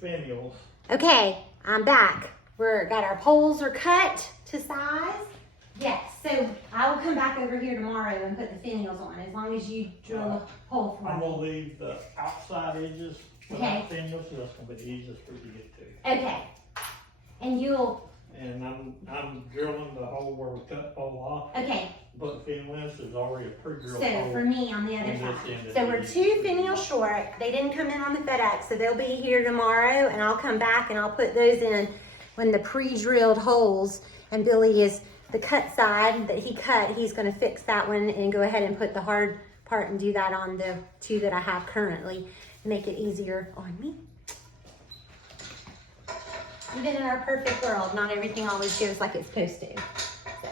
finials. Okay, I'm back. Got our poles are cut to size. Yes, so I will come back over here tomorrow and put the finials on as long as you drill a hole for I'm me. gonna leave the outside edges without finials, so that's gonna be the easiest for you to get to. Okay. And you'll. And I'm drilling the hole where we cut the pole off. Okay. But the finial is already a pre-drilled So hole. for me on the other on this side. end So of we're the 2 finials short. They didn't come in on the FedEx, so they'll be here tomorrow, and I'll come back and I'll put those in when the pre-drilled holes. And Billy is the cut side that he cut. He's going to fix that one and go ahead and put the hard part and do that on the 2 that I have currently, make it easier on me. Even in our perfect world, not everything always goes like it's supposed to. So.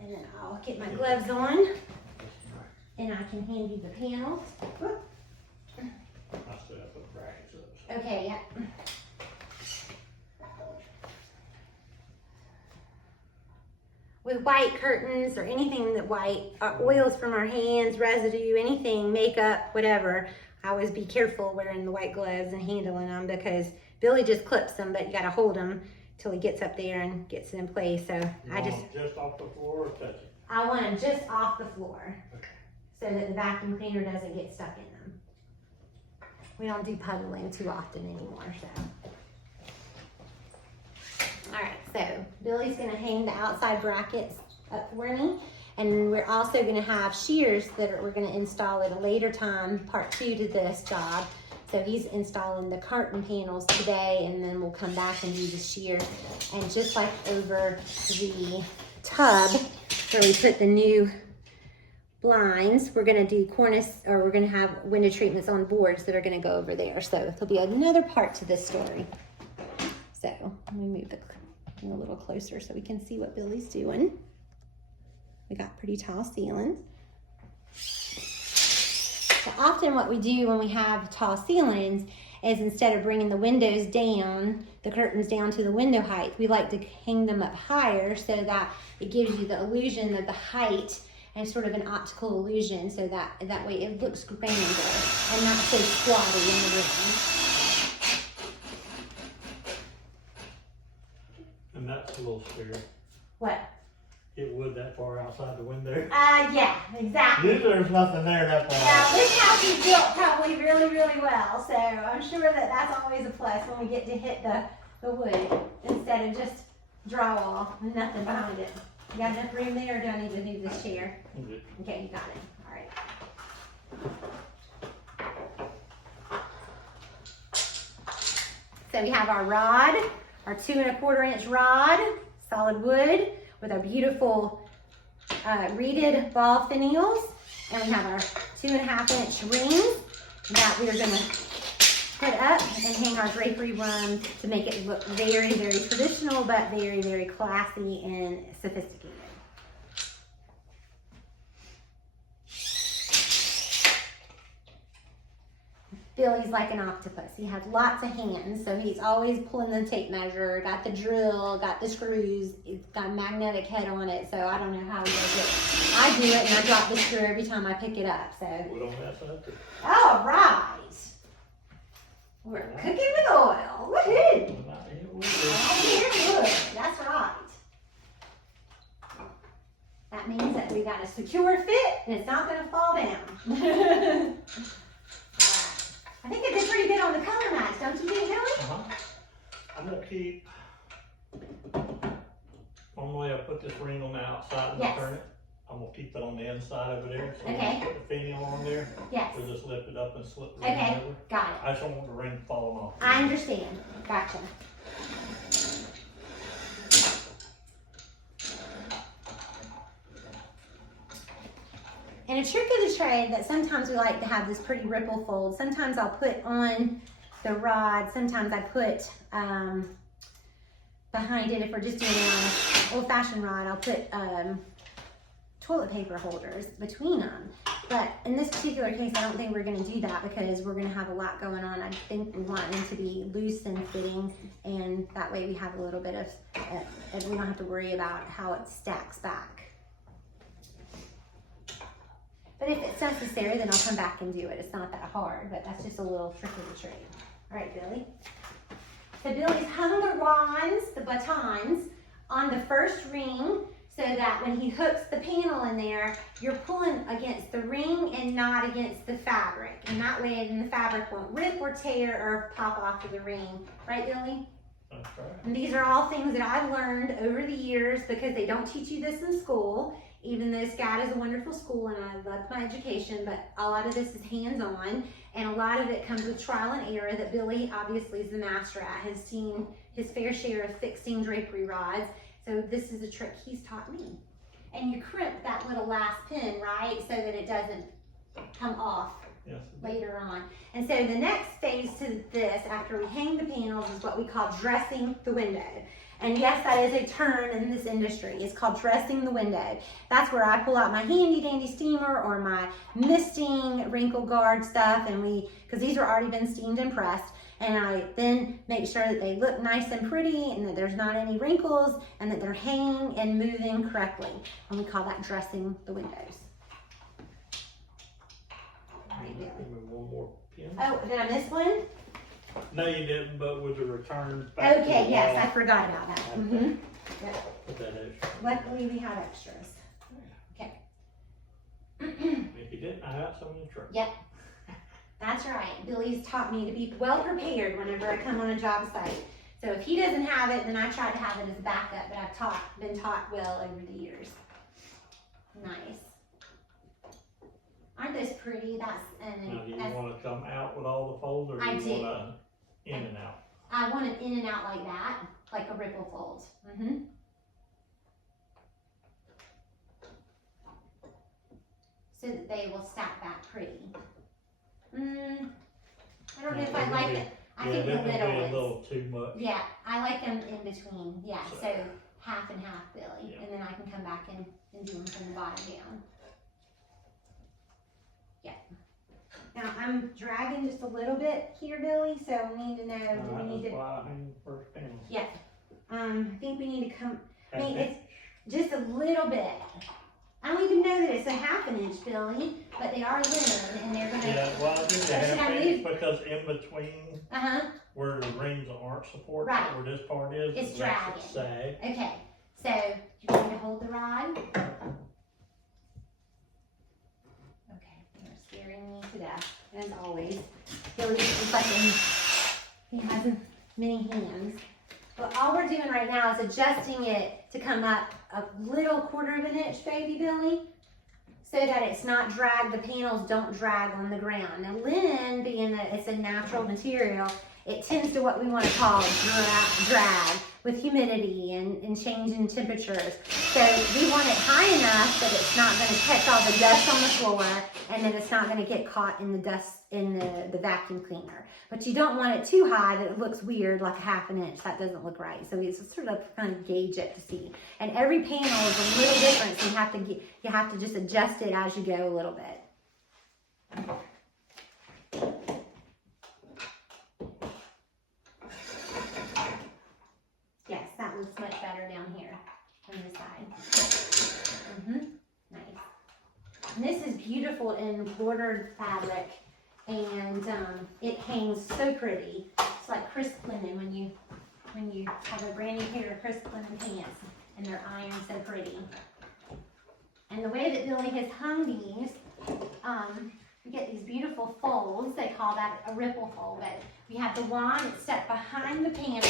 And then I'll get my gloves on and I can hand you the panels. I still have to put brackets up. Okay, yeah. With white curtains or anything that white, oils from our hands, residue, anything, makeup, whatever, I always be careful wearing the white gloves and handling them because Billy just clips them, but you gotta hold them till he gets up there and gets it in place. So You want them just off the floor or touch it? I want them just off the floor. Okay. So that the vacuum cleaner doesn't get stuck in them. We don't do puddling too often anymore, so. All right, so Billy's gonna hang the outside brackets up for me. And we're also gonna have shears that we're gonna install at a later time, part 2 to this job. So he's installing the curtain panels today, and then we'll come back and do the shear. And just like over the tub where we put the new blinds, we're gonna do cornice, or we're gonna have window treatments on boards that are gonna go over there. So there'll be another part to this story. So let me move the a little closer so we can see what Billy's doing. We got pretty tall ceilings. So often what we do when we have tall ceilings is instead of bringing the windows down, the curtains down to the window height, we like to hang them up higher so that it gives you the illusion of the height and sort of an optical illusion, so that way it looks grander and not so squatty in the room. And that's a little scary. What? Get wood that far outside the window. Yeah, exactly. Usually there's nothing there that far. Now, this house is built probably really, really well, so I'm sure that that's always a plus when we get to hit the wood instead of just drywall and nothing behind it. You got enough room there, or do I need to move this chair? Okay. Okay, you got it. All right. So we have our rod, our 2 1/4 inch rod, solid wood, with our beautiful reeded ball finials. And we have our 2 1/2 inch rings that we are gonna put up and hang our drapery worm to make it look very, very traditional, but very, very classy and sophisticated. Billy's like an octopus. He has lots of hands, so he's always pulling the tape measure, got the drill, got the screws, it's got a magnetic head on it, so I don't know how he does it. I do it and I drop the screw every time I pick it up, so. We don't mess up. All right. We're cooking with oil. Woohoo! All here wood. That's right. That means that we got a secure fit and it's not gonna fall down. I think it did pretty good on the color match, don't you think, Billy? I'm gonna keep, normally I put this ring on the outside and Yes. turn it. I'm gonna keep it on the inside over there. So Okay. when you put the finial on there, Yes. we'll just lift it up and slip the ring Okay, over. got it. I just don't want the ring falling off. I understand. Gotcha. And a trick of the trade that sometimes we like to have this pretty ripple fold. Sometimes I'll put on the rod. Sometimes I put behind it, if we're just doing it on an old-fashioned rod, I'll put toilet paper holders between them. But in this particular case, I don't think we're gonna do that because we're gonna have a lot going on. I think we want them to be loose and fitting, and that way we have a little bit of, and we don't have to worry about how it stacks back. But if it's necessary, then I'll come back and do it. It's not that hard, but that's just a little trick of the trade. All right, Billy. So Billy's hung the wands, the batons, on the first ring so that when he hooks the panel in there, you're pulling against the ring and not against the fabric. And that way then the fabric won't rip or tear or pop off of the ring. Right, Billy? That's right. And these are all things that I've learned over the years because they don't teach you this in school. Even though SCAD is a wonderful school and I love my education, but a lot of this is hands-on and a lot of it comes with trial and error that Billy obviously is the master at, has seen his fair share of fixing drapery rods. So this is a trick he's taught me. And you crimp that little last pin, right? So that it doesn't come off later on. And so the next phase to this, after we hang the panels, is what we call dressing the window. And yes, that is a term in this industry. It's called dressing the window. That's where I pull out my handy dandy steamer or my misting wrinkle guard stuff, and because these are already been steamed and pressed, and I then make sure that they look nice and pretty and that there's not any wrinkles and that they're hanging and moving correctly. And we call that dressing the windows. Give me one more pin. Oh, did I miss one? No, you didn't, but with the return back to Okay, the yes, wall, I forgot about that. Okay. Yep. put that extra. Luckily, we have extras. Okay. If you didn't, I have some in the truck. Yep. That's right. Billy's taught me to be well prepared whenever I come on a job site. So if he doesn't have it, then I try to have it as a backup, but I've been taught well over the years. Nice. Aren't those pretty? Now, do you want to come out with all the folds, or do you want to in and out? I want it in and out like that, like a ripple fold. So that they will stack back pretty. I don't know if I like it. I think the that would be a little ones. little too much. Yeah, I like them in between. Yeah, So- so half and half, Billy. Yeah. And then I can come back and do them from the bottom down. Yeah. Now I'm dragging just a little bit here, Billy, so we need to know, do we need That's to, why I hang the first panel. yeah. I think we need to come, I mean, Okay. it's just a little bit. I don't even know that it's a half an inch, Billy, but they are linen and they're gonna, Yeah, well, I do the Should I half move? inch because in between where the rings aren't supported, Right. where this part is, It's it lets it dragging. sag. Okay, so you want me to hold the rod? Okay, you're scaring me to death, as always. Billy's just like he has many hands. But all we're doing right now is adjusting it to come up a little 1/4 of an inch, baby Billy, so that it's not drag, the panels don't drag on the ground. Now linen, being that it's a natural material, it tends to what we want to call drag with humidity and changing temperatures. So we want it high enough that it's not going to catch all the dust on the floor and then it's not going to get caught in the dust in the vacuum cleaner. But you don't want it too high that it looks weird, like a half an inch. That doesn't look right. So it's sort of kind of gauge it to see. And every panel is a little different, so you have to just adjust it as you go a little bit. Yes, that looks much better down here on this side. Nice. And this is beautiful in bordered fabric, and it hangs so pretty. It's like crisp linen when you have a brand new pair of crisp linen pants, and they're ironed so pretty. And the way that Billy has hung these, you get these beautiful folds. They call that a ripple fold, but we have the wand that's stuck behind the panel,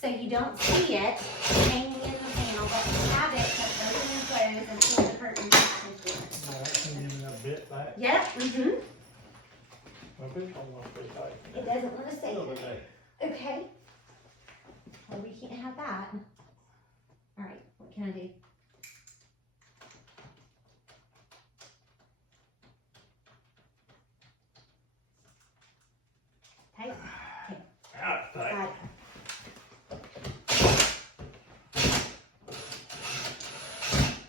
so you don't see it hanging in the panel, but you have it to open and close and pull the curtain back and forth. Now, that can give me a bit back. Yep, My big one wants to be tight. It doesn't want to stay Little there. bit Okay. Well, we can't have that. All right, what can I do? Tight? Okay. Out tight. Got it.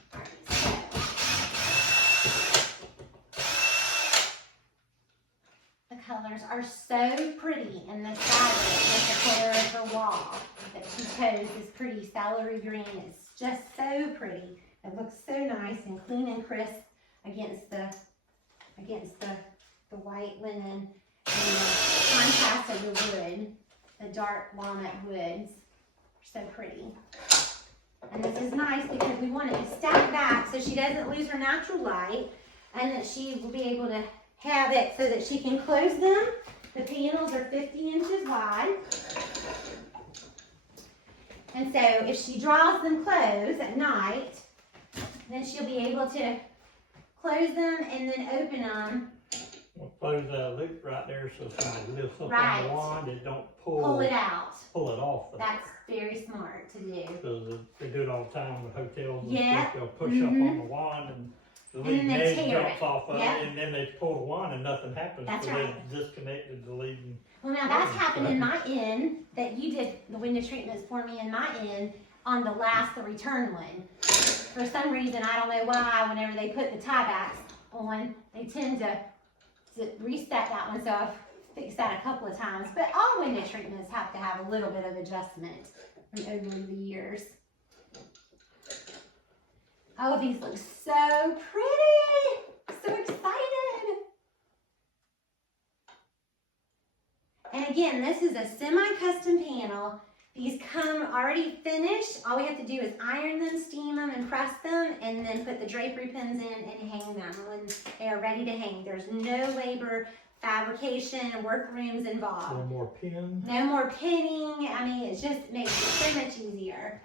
All right, so. are so pretty, and the fabric with the color of her wall that she chose is pretty celery green. It's just so pretty. It looks so nice and clean and crisp against the white linen and the contrast of the wood, the dark walnut woods. So pretty. And this is nice because we want it to stack back so she doesn't lose her natural light, and that she will be able to have it so that she can close them. The panels are 50 inches wide. And so if she draws them closed at night, then she'll be able to close them and then open them. We'll close that loop right there so somebody lifts up on Right. the wand, it don't Pull it out. pull it off. That's very smart to do. Because they do it all the time with hotels and Yeah. stuff. They'll push up on the wand and the And leading then they edge tear jumps it. off of Yep. it, and then they pull the wand and nothing happens. That's so right. they disconnected the leading. Well, now that's happened in my end, that you did the window treatments for me in my end on the return one. For some reason, I don't know why, whenever they put the tie backs on, they tend to reset that one, so I've fixed that a couple of times. But all window treatments have to have a little bit of adjustment over the years. Oh, these look so pretty! So excited! And again, this is a semi-custom panel. These come already finished. All we have to do is iron them, steam them, and press them, and then put the drapery pins in and hang them when they are ready to hang. There's no labor, fabrication, workrooms involved. No more pin. No more pinning. I mean, it just makes it so much easier.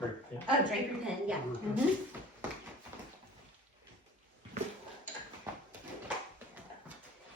Great pin. Oh, drapery pin, yeah.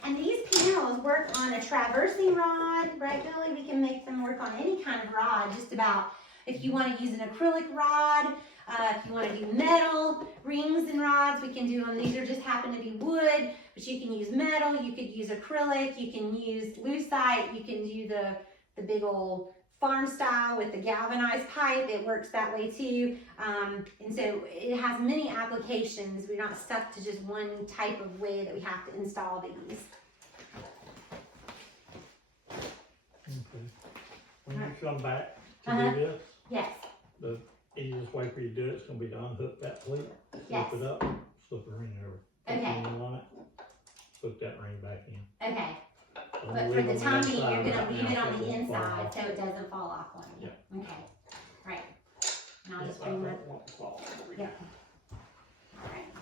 And these panels work on a traversing rod, right, Billy? We can make them work on any kind of rod, just about. If you want to use an acrylic rod, if you want to do metal rings and rods, we can do them. These are just happen to be wood, but you can use metal, you could use acrylic, you can use lucite, you can do the big old farm style with the galvanized pipe. It works that way too. And so it has many applications. We're not stuck to just one type of way that we have to install these. Okay. When you come back to Uh-huh. do this, Yes. the easiest way for you to do it is going to be to unhook that plate, Yes. slip it up, slip a ring over. Put Okay. the ring on it, slip that ring back in. Okay. Don't But leave for it the on time being, inside you're gonna right leave now it on so the won't fall inside off. so it doesn't fall off on you. Okay. Right. And I'll just bring my, That won't fall. yeah. Alright.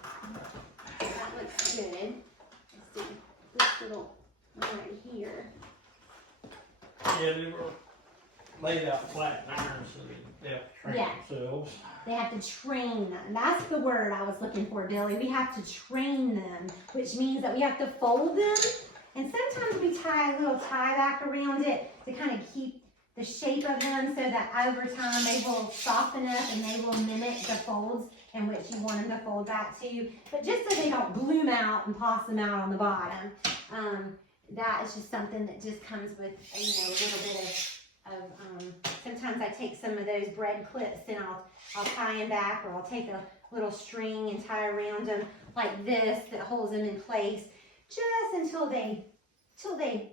That looks good. Let's see. This little one right here. Yeah, they were laid out flat in iron so they have to train Yeah. themselves. They have to train them. That's the word I was looking for, Billy. We have to train them, which means that we have to fold them. And sometimes we tie a little tie back around it to kind of keep the shape of them so that over time they will soften up and they will mimic the folds in which you want them to fold back to. But just so they don't bloom out and blossom out on the bottom. That is just something that just comes with, you know, a little bit of sometimes I take some of those bread clips and I'll tie them back, or I'll take a little string and tie around them like this that holds them in place just until they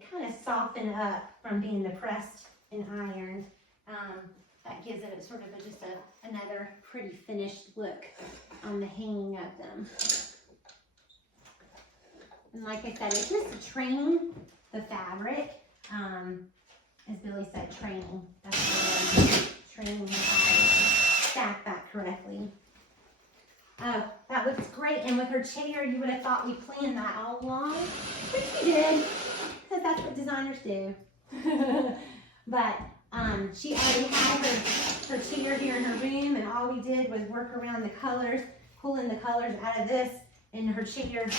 kind of soften up from being pressed and ironed. That gives it sort of just another pretty finished look on the hanging of them. And like I said, it's just to train the fabric. As Billy said, training. That's the word. Training the fabric. Stack that correctly. Oh, that looks great. And with her chair, you would have thought we planned that all along. Which we did, because that's what designers do. But she already had her chair here in her room, and all we did was work around the colors, pulling the colors out of this in her chair here in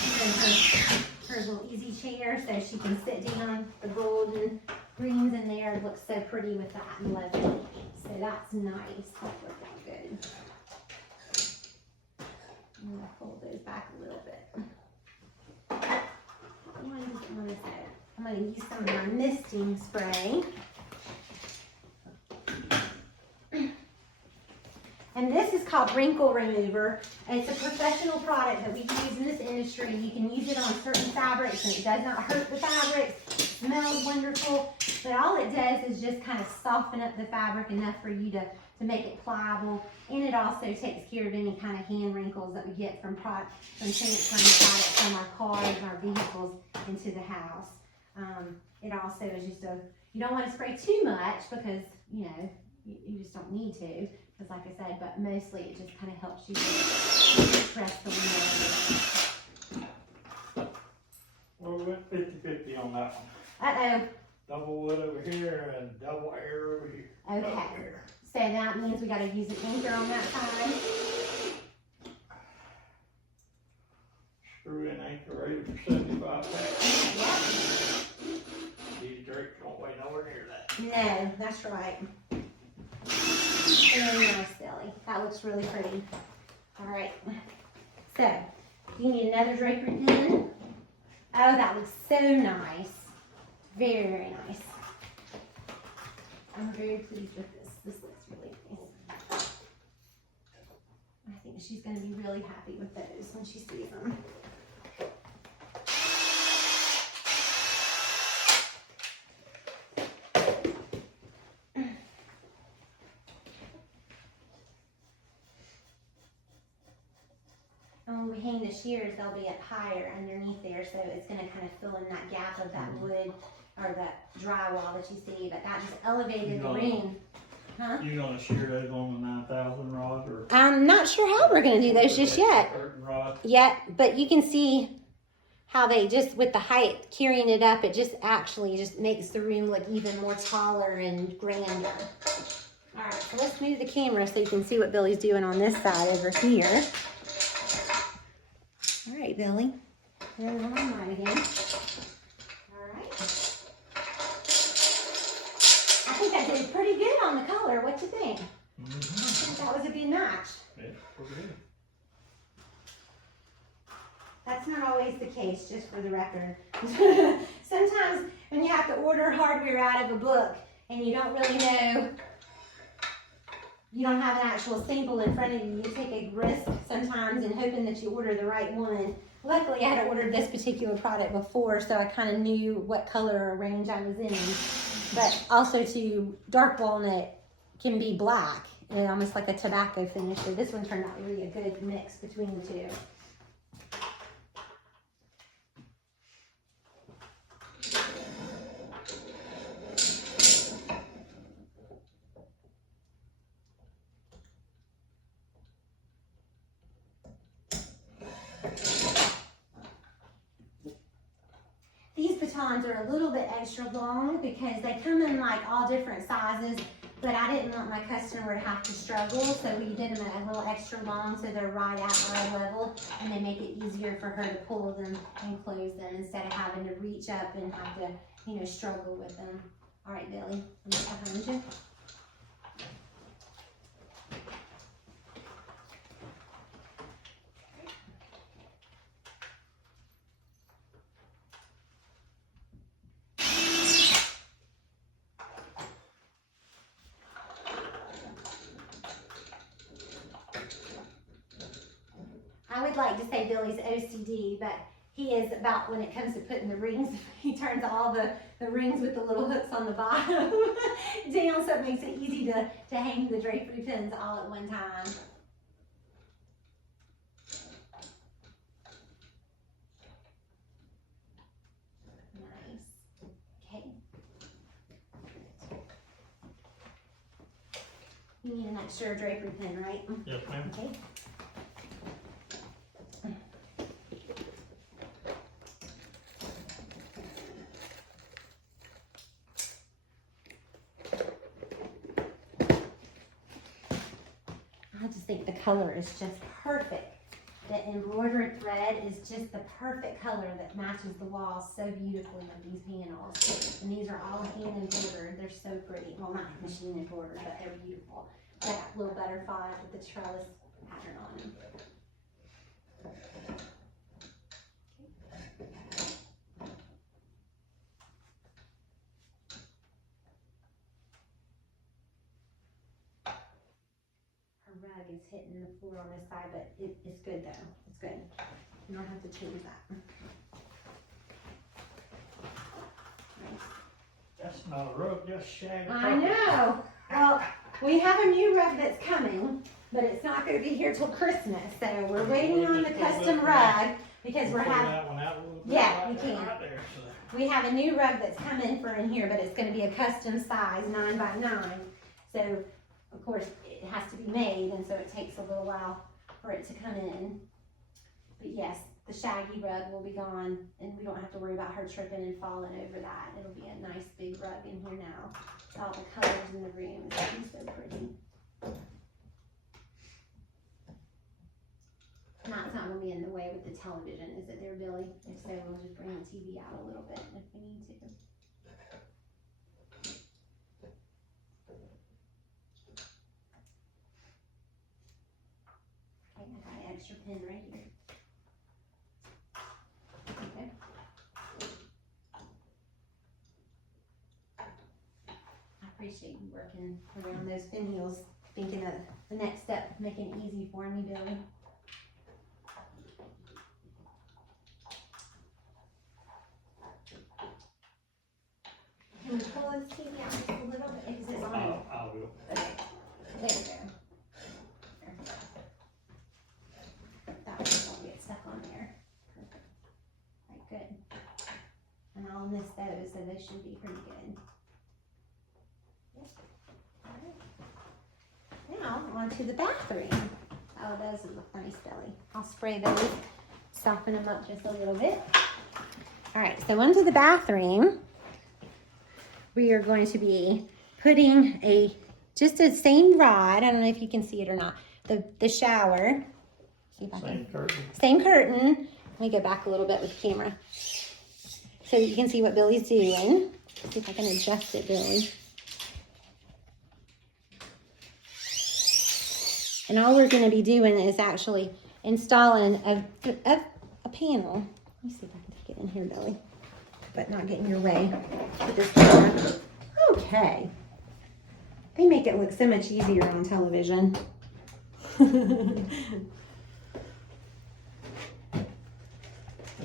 her little easy chair, so she can sit down. The golden greens in there look so pretty with that and lovely. So that's nice. That's looking good. I'm gonna fold those back a little bit. I'm gonna use some of my misting spray. And this is called Wrinkle Remover. It's a professional product that we use in this industry. You can use it on certain fabrics and it does not hurt the fabrics. smells wonderful, but all it does is just kind of soften up the fabric enough for you to make it pliable, and it also takes care of any kind of hand wrinkles that we get from transplanting products from our cars and our vehicles into the house. It also is just you don't want to spray too much because, you know, you just don't need to, because like I said, but mostly it just kind of helps you press the window. Well, we went 50-50 on that one. Uh-oh. Double wood over here and double air over here. Okay. So that means we got to use an anchor on that side. Screw in anchor rated for 75 pounds. These drapes don't weigh nowhere near that. No, that's right. Very nice, Billy. That looks really pretty. All right. So, do you need another drapery pin? Oh, that looks so nice. Very, very nice. I'm very pleased with this. This looks really nice. I think she's going to be really happy with those when she sees them. And when we hang the shears, they'll be up higher underneath there, so it's going to kind of fill in that gap of that wood or that drywall that you see, but that just elevated the ring. Huh? You gonna shear those on the 9,000 rod or? I'm not sure how we're going to do those just yet. Curtain rod. Yeah, but you can see how they just, with the height, carrying it up, it just actually just makes the room look even more taller and grander. All right, so let's move the camera so you can see what Billy's doing on this side over here. All right, Billy. Turn it on right again. All right. I think I did pretty good on the color. What you think? I think that was a good match. Yeah, pretty good. That's not always the case, just for the record. Sometimes when you have to order hardware out of a book and you don't really know, you don't have an actual sample in front of you, you take a risk sometimes in hoping that you order the right one. Luckily, I had ordered this particular product before, so I kind of knew what color range I was in. But also, too, dark walnut can be black, and almost like a tobacco finish. So this one turned out really a good mix between the two. These batons are a little bit extra long because they come in like all different sizes, but I didn't want my customer to have to struggle, so we did them at a little extra long so they're right at eye level, and they make it easier for her to pull them and close them instead of having to reach up and have to, you know, struggle with them. All right, Billy, I'm behind you. I would like to say Billy's OCD, but he is about when it comes to putting the rings, he turns all the rings with the little hooks on the bottom down, so it makes it easy to hang the drapery pins all at one time. Nice. Okay. You need an extra drapery pin, right? Yes, ma'am. Okay. I just think the color is just perfect. The embroidered thread is just the perfect color that matches the walls so beautifully with these panels. And these are all hand embroidered. They're so pretty. Well, not machine embroidered, but they're beautiful. That little butterfly with the trellis pattern on them. Rug is hitting the floor on this side, but it's good though. It's good. You don't have to change that. Right. That's not a rug, just shag. I know. Well, we have a new rug that's coming, but it's not going to be here till Christmas. So we're waiting on the custom rug because we're having. That one out a little bit. Yeah, Right you there, can. right there, so. We have a new rug that's coming for in here, but it's going to be a custom size, 9 by 9. So, of course, it has to be made, and so it takes a little while for it to come in. But yes, the shaggy rug will be gone, and we don't have to worry about her tripping and falling over that. It'll be a nice big rug in here now. All the colors in the room. It's so pretty. That's not going to be in the way with the television, is it there, Billy? If so, we'll just bring the TV out a little bit if we need to. Okay, I got an extra pin right here. Okay. I appreciate you working around those pinwheels, thinking of the next step, making it easy for me, Billy. Can we pull this TV out just a little bit? Because it's on. I'll do it. Okay. There we go. That one won't get stuck on there. Perfect. Right, good. And I'll miss those, so they should be pretty good. Yep. All right. Now, on to the bathroom. Oh, those look nice, Billy. I'll spray those, soften them up just a little bit. All right, so onto the bathroom. We are going to be putting just a same rod. I don't know if you can see it or not. The shower. See if I Same can. curtain. Same curtain. Let me go back a little bit with the camera so you can see what Billy's doing. See if I can adjust it, Billy. And all we're going to be doing is actually installing a panel. Let me see if I can take it in here, Billy, but not get in your way with this camera. Okay. They make it look so much easier on television. And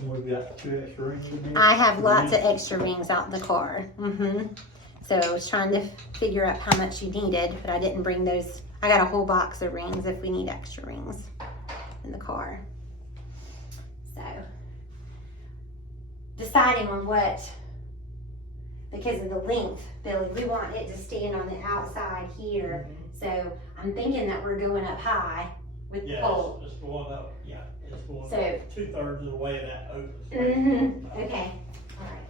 we've got 2 extra rings in here. I have lots of extra rings out in the car. So I was trying to figure out how much you needed, but I didn't bring those. I got a whole box of rings if we need extra rings in the car. So deciding on what, because of the length, Billy, we want it to stand on the outside here. So I'm thinking that we're going up high with the pole. It's going up. Yeah, it's going So, up 2/3 of the way that opens. Okay. All right.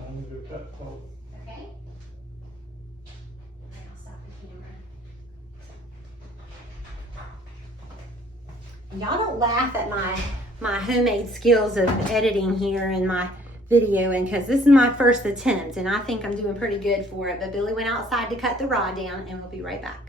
I'm gonna do cut both. Okay. I'll stop the camera. Y'all don't laugh at my homemade skills of editing here and my videoing, because this is my first attempt and I think I'm doing pretty good for it. But Billy went outside to cut the rod down and we'll be right back.